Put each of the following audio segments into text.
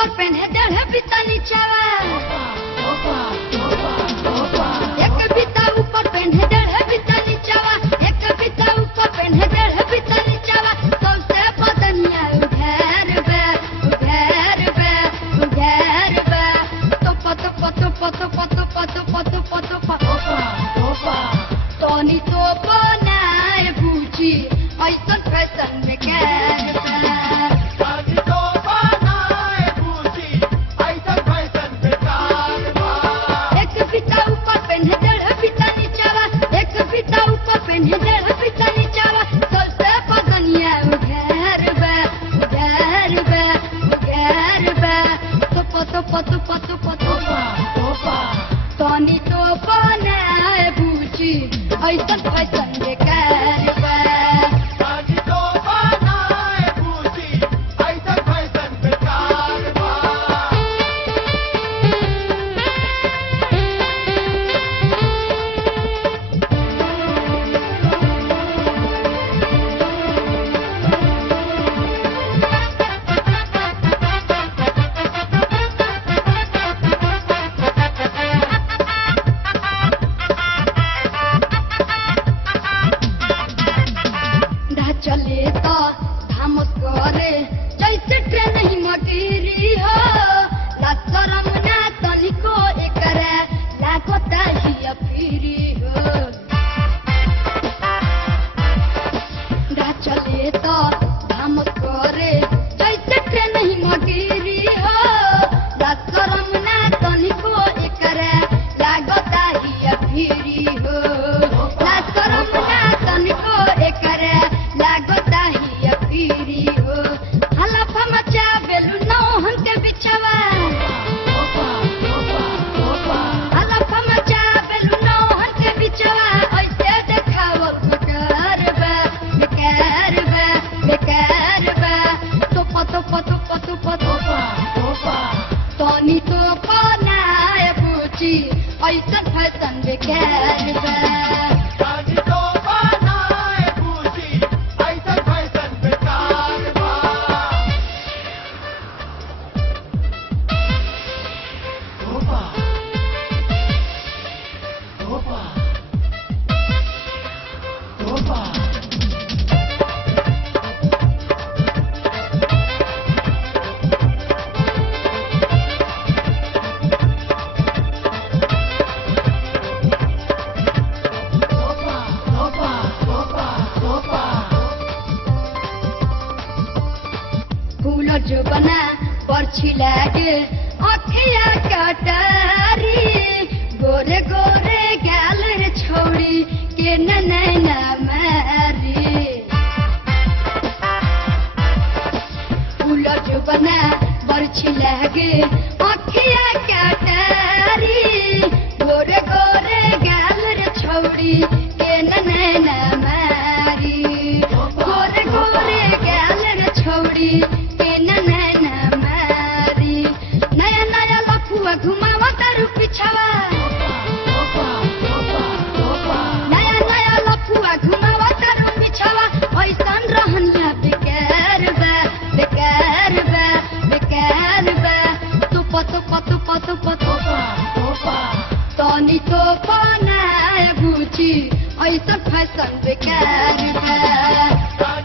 ऊपर पहने डेढ़ बिता नीचावा एक बिता ऊपर पहने डेढ़ बिता नीचावा एक बिता ऊपर पहने डेढ़ बिता नीचावा सबसे बदनिया उघेर बे तो तोनी तो बनाए बूझी ऐसन फैशन में गैर तोनी तो बनाए बूझी ऐसन फैशन में गैर चले तो धाम करे जैसे ट्रेन ही मटीरी हो शरम ना तनिको एकरे लागता ही अफीरी हो चले तो धाम करे जैसे ट्रेन ही मटीरी हो शरम ना तनिको एकरे लागता ही अफीरी हो शरम ना तनिको एकरे लागता ही अफीरी हो हलफ मचा बेलू नौहन के बिछवा हलफ मचा बेलू नौहन के बिछवा ऐसे देखाव बेकार बा तोनी तो बनाए बूझी ऐसन फैशन बेकार बा जो बना पर्ची लागे अखिया कटारी गोरे गोरे गाल छोड़ी के नैना मारी फूल जो बना पर्ची लागे अखिया कटारी गोरे गोरे गाल छोड़ी के नैना मारी गोरे गोरे गाल छोड़ी घुमावा तारू पिछवा नया नया लफुआ घुमावा तारू पिछवा ऐसन रहनिया बेकार बा तोनी तो बनाए बूझी ऐसन फैशन बेकार बा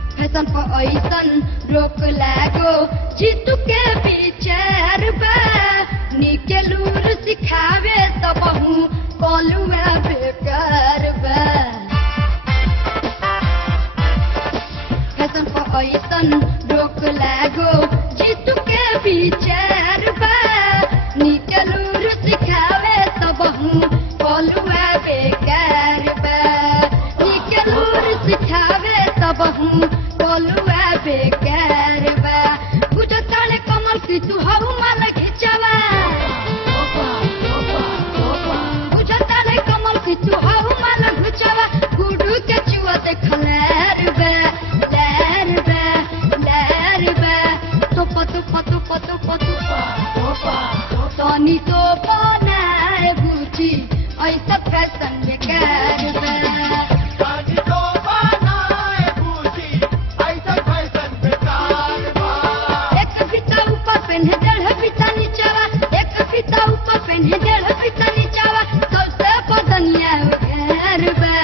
ऐसन रोक लागो जीतू के विचार बा निके लूर सिखावे तो बहु कलुआ बेकार बा ऐसन रोक लागो जीतू के विचार बा निके लूर सिखावे तो बहु कलुआ बेकार बा निके लूर सिखावे तो बहु कलुआ बेकार बा बुझ ताले कमल की तू हऊ माल घिच तनी तो बनाए बुझी ऐसा फैशन बेकार बा एक फीता ऊपर पहने डेढ़ फीता नीचावा एक फीता ऊपर पहने डेढ़ फीता नीचावा सबसे बदनिया उघार बा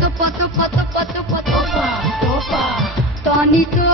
तो तनी तो